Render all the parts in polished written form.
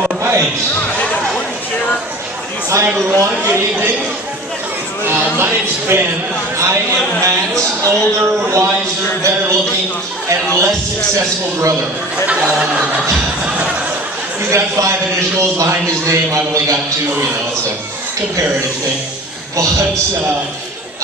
All right. Hi, everyone. Good evening. My name's Ben. I am Matt's older, wiser, better-looking, and less successful brother. He's got 5 initials behind his name. I've only got 2. It's a comparative thing. But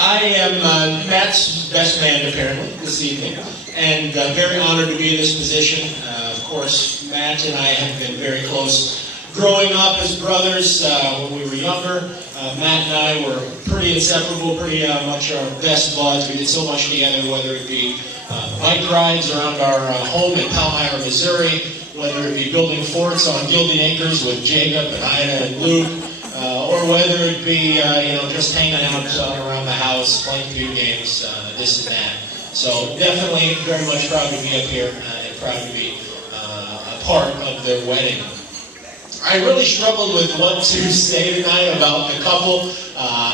I am Matt's best man, apparently, this evening, and very honored to be in this position. Of course, Matt and I have been very close growing up as brothers when we were younger. Matt and I were pretty inseparable, pretty much our best buds. We did so much together, whether it be bike rides around our home in Palmyra, Missouri, whether it be building forts on Gilding Acres with Jacob and Ida and Luke, or whether it be just hanging out around the house, playing video games, this and that. So definitely very much proud to be up here and proud to be a part of their wedding. I really struggled with what to say tonight about the couple.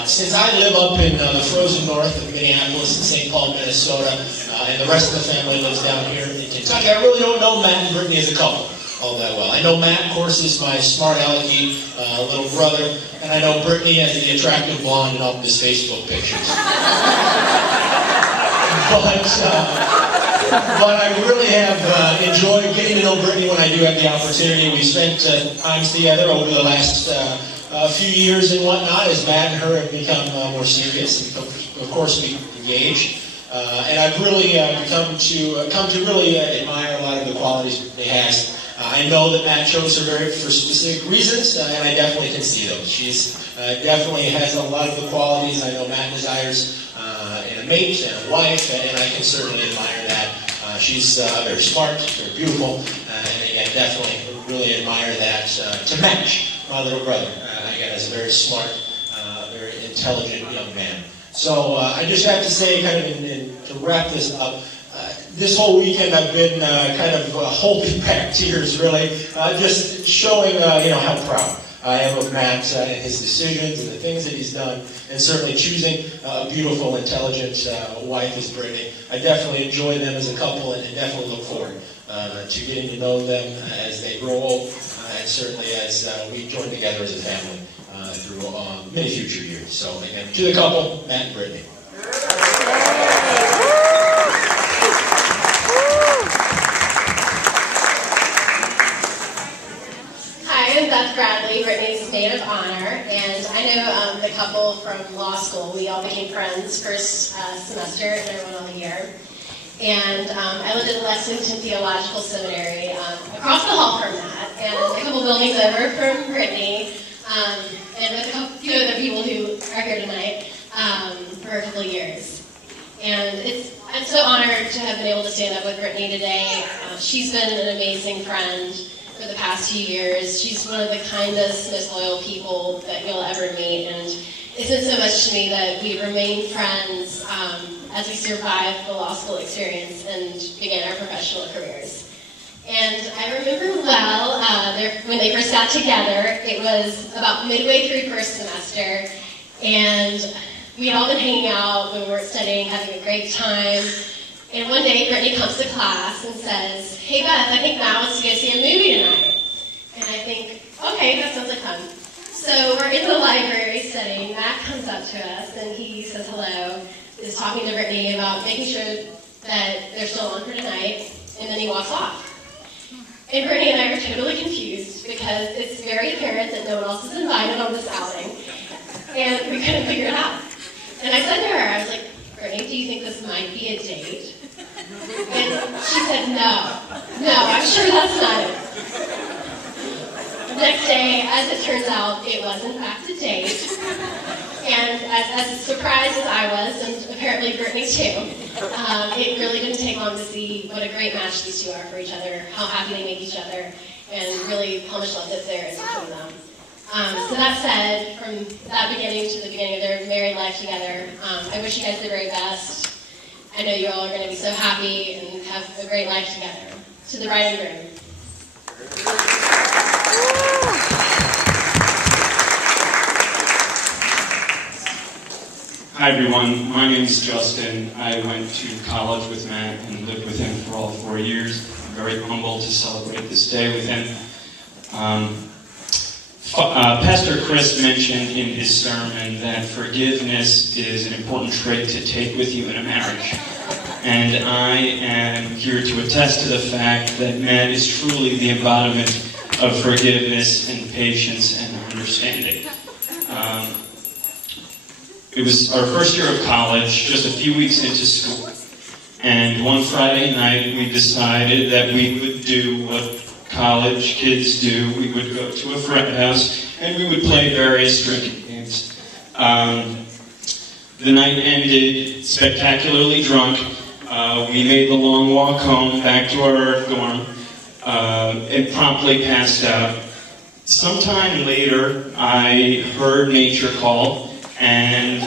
Since I live up in the frozen north of Minneapolis and St. Paul, Minnesota, and the rest of the family lives down here in Kentucky, I really don't know Matt and Brittany as a couple all that well. I know Matt, of course, is my smart alecky little brother, and I know Brittany as the attractive blonde in all of his Facebook pictures. But I really have enjoyed getting to know Brittany when I do have the opportunity. We spent times together over the last few years and whatnot as Matt and her have become more serious and, of course, we engaged. And I've really come to really admire a lot of the qualities Brittany has. I know that Matt chose her for specific reasons, and I definitely can see those. She's definitely has a lot of the qualities I know Matt desires in a mate and a wife, and I can certainly admire that. She's very smart, very beautiful, and again, definitely really admire that to match my little brother. Again, as a very smart, very intelligent young man. So I just have to say, kind of to wrap this up, this whole weekend I've been kind of holding back tears, really, just showing how proud I am of Matt and his decisions and the things that he's done, and certainly choosing a beautiful, intelligent wife as Brittany. I definitely enjoy them as a couple and definitely look forward to getting to know them as they grow old, and certainly as we join together as a family through many future years. So again, to the couple, Matt and Brittany. Bradley, Brittany's maid of honor, and I know the couple from law school. We all became friends first semester and everyone on the year. And I lived at Lexington Theological Seminary across the hall from that, and a couple buildings over from Brittany, and with a few other people who are here tonight for a couple of years. And I'm so honored to have been able to stand up with Brittany today. She's been an amazing friend for the past few years. She's one of the kindest, most loyal people that you'll ever meet, and it's meant so much to me that we remain friends as we survive the law school experience and begin our professional careers. And I remember well when they first got together. It was about midway through first semester, and we had all been hanging out when we were studying, having a great time. And one day, Brittany comes to class and says, "Hey Beth, I think Matt wants to go see a movie tonight." And I think, okay, that sounds like fun. So we're in the library studying. Matt comes up to us and he says hello, is talking to Brittany about making sure that they're still on for tonight, and then he walks off. And Brittany and I are totally confused because it's very apparent that no one else is invited on this outing, and we couldn't figure it out. And I said to her, I was like, "Brittany, do you think this might be a date?" And she said, no, I'm sure that's not it. The next day, as it turns out, it was in fact a date. And as surprised as I was, and apparently Brittany too, it really didn't take long to see what a great match these two are for each other, how happy they make each other, and really how much love that there is between them. So that said, from that beginning to the beginning of their married life together, I wish you guys the very best. I know you all are going to be so happy and have a great life together. To the bride and groom. Hi everyone, my name is Justin. I went to college with Matt and lived with him for all 4 years. I'm very humbled to celebrate this day with him. Pastor Chris mentioned in his sermon that forgiveness is an important trait to take with you in a marriage. And I am here to attest to the fact that Matt is truly the embodiment of forgiveness and patience and understanding. It was our first year of college, just a few weeks into school. And one Friday night, we decided that we would do what college kids do. We would go to a friend house, and we would play various drinking games. The night ended spectacularly drunk. We made the long walk home back to our dorm, and promptly passed out. Sometime later, I heard nature call, and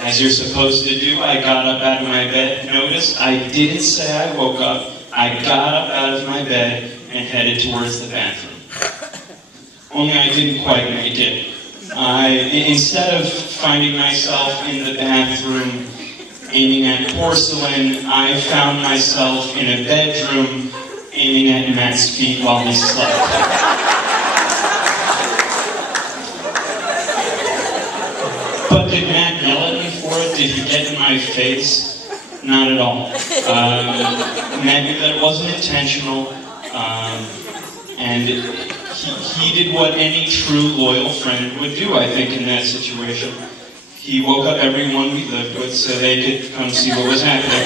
as you're supposed to do, I got up out of my bed. Notice, I didn't say I woke up. I got up out of my bed and headed towards the bathroom. Only I didn't quite make it. Instead of finding myself in the bathroom aiming at porcelain, I found myself in a bedroom aiming at Matt's feet while he slept. But did Matt yell at me for it? Did he get in my face? Not at all. Matt knew that it wasn't intentional, and he did what any true loyal friend would do, I think, in that situation. He woke up everyone we lived with so they could come see what was happening.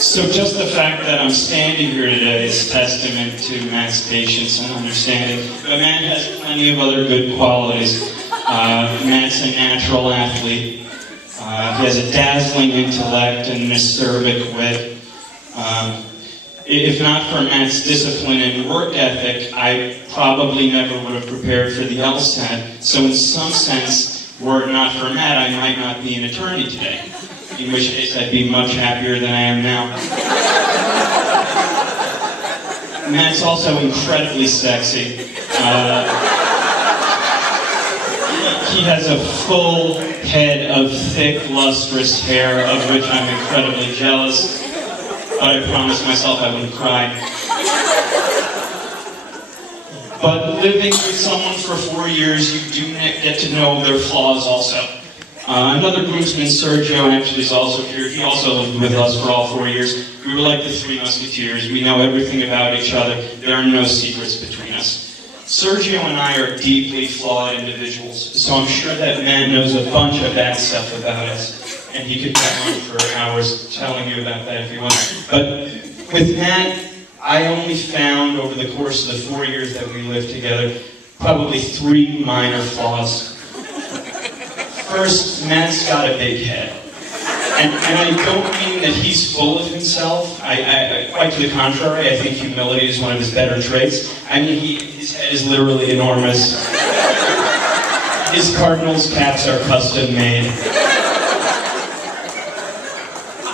So just the fact that I'm standing here today is testament to Matt's patience and understanding. But Matt has plenty of other good qualities. Matt's a natural athlete. He has a dazzling intellect and an acerbic wit. If not for Matt's discipline and work ethic, I probably never would have prepared for the LSAT. So in some sense, were it not for Matt, I might not be an attorney today. In which case, I'd be much happier than I am now. Matt's also incredibly sexy. He has a full head of thick, lustrous hair, of which I'm incredibly jealous. But I promised myself I wouldn't cry. But living with someone for 4 years, you do get to know their flaws also. Another groomsman, Sergio, actually is also here. He also lived with us for all 4 years. We were like the Three Musketeers. We know everything about each other. There are no secrets between us. Sergio and I are deeply flawed individuals, so I'm sure that Matt knows a bunch of bad stuff about us. And he could go on for hours telling you about that if you want. But with Matt, I only found over the course of the 4 years that we lived together, probably 3 minor flaws. First, Matt's got a big head. And I don't mean that he's full of himself. Quite to the contrary, I think humility is one of his better traits. I mean, his head is literally enormous. His Cardinals caps are custom made.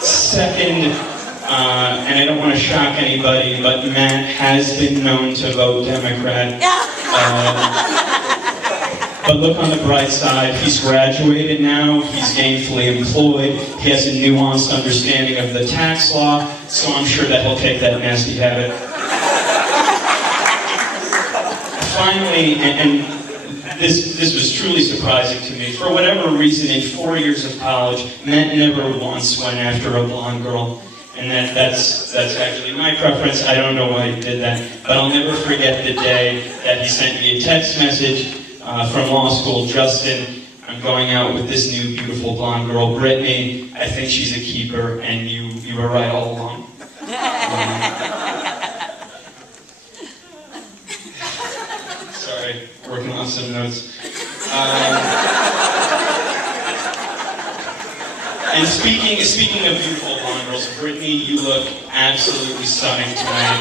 Second, and I don't want to shock anybody, but Matt has been known to vote Democrat. But look on the bright side, he's graduated now, he's gainfully employed, he has a nuanced understanding of the tax law, so I'm sure that he'll take that nasty habit. Finally, and this was truly surprising to me, for whatever reason, in 4 years of college, Matt never once went after a blonde girl. And that's actually my preference. I don't know why he did that, but I'll never forget the day that he sent me a text message from law school. Justin, I'm going out with this new beautiful blonde girl, Brittany. I think she's a keeper, and you were right all along. Sorry, working on some notes. And speaking of beautiful blonde girls, Brittany, you look absolutely stunning tonight.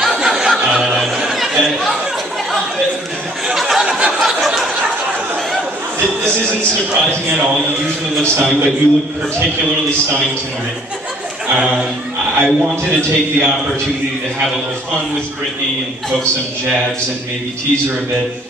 This isn't surprising at all. You usually look stunning, but you look particularly stunning tonight. I wanted to take the opportunity to have a little fun with Brittany and poke some jabs and maybe tease her a bit.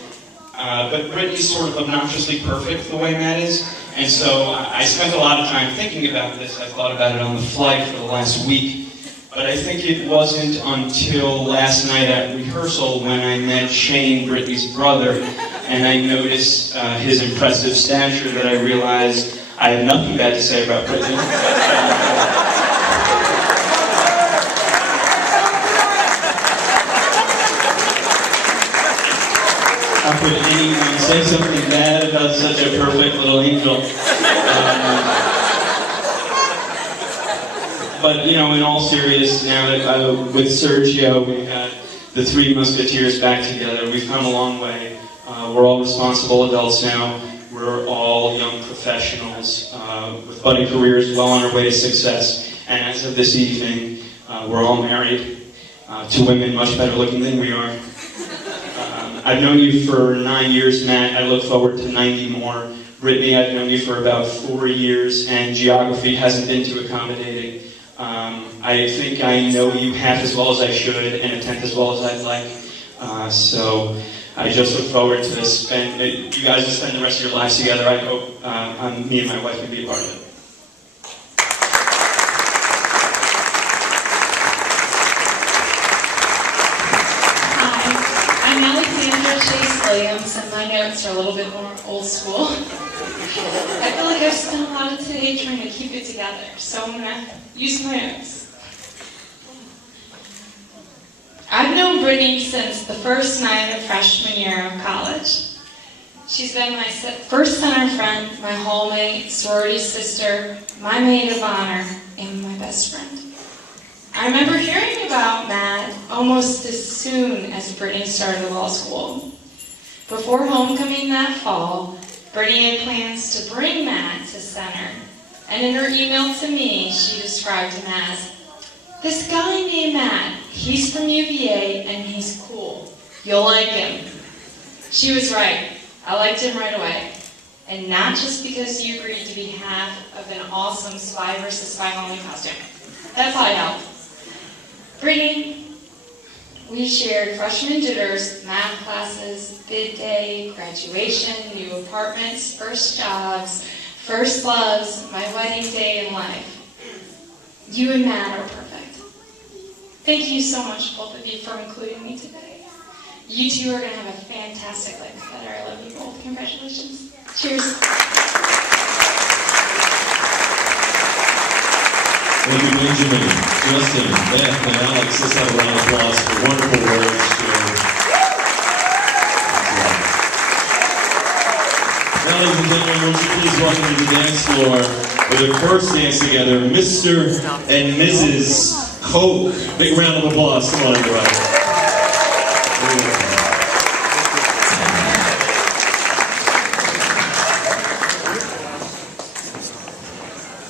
But Brittany's sort of obnoxiously perfect the way Matt is. And so I spent a lot of time thinking about this. I thought about it on the flight for the last week. But I think it wasn't until last night at rehearsal when I met Shane, Brittany's brother, and I noticed his impressive stature that I realized I have nothing bad to say about Brittany. How could anyone say something bad about such a perfect little angel? But, you know, in all seriousness, now that with Sergio, we've got the Three Musketeers back together. We've come a long way. We're all responsible adults now. We're all young professionals with budding careers well on our way to success. And as of this evening, we're all married to women much better looking than we are. I've known you for 9 years, Matt. I look forward to 90 more. Brittany, I've known you for about 4 years, and geography hasn't been too accommodating. I think I know you half as well as I should, and a tenth as well as I'd like. So I just look forward to you guys will spend the rest of your lives together. I hope me and my wife can be a part of it. Williams, and my notes are a little bit more old school. I feel like I've spent a lot of today trying to keep it together, so I'm going to use my notes. I've known Brittany since the first night of freshman year of college. She's been my first center friend, my hallmate, sorority sister, my maid of honor, and my best friend. I remember hearing about Matt almost as soon as Brittany started law school. Before homecoming that fall, Brittany had plans to bring Matt to center, and in her email to me, she described him as, "This guy named Matt, he's from UVA and he's cool. You'll like him." She was right. I liked him right away. And not just because he agreed to be half of an awesome Spy vs. Spy Halloween costume. That probably helped. Brittany, we shared freshman jitters, math classes, bid day, graduation, new apartments, first jobs, first loves, my wedding day in life. You and Matt are perfect. Thank you so much, both of you, for including me today. You two are going to have a fantastic life together. I love you both. Congratulations. Cheers. Thank you, Benjamin, Justin, Beth, and Alex. Let's have a round of applause for wonderful words. Now, ladies and gentlemen, won't you please welcome to the dance floor for their first dance together, Mr. and Mrs. Coke. Big round of applause. Come on, everybody.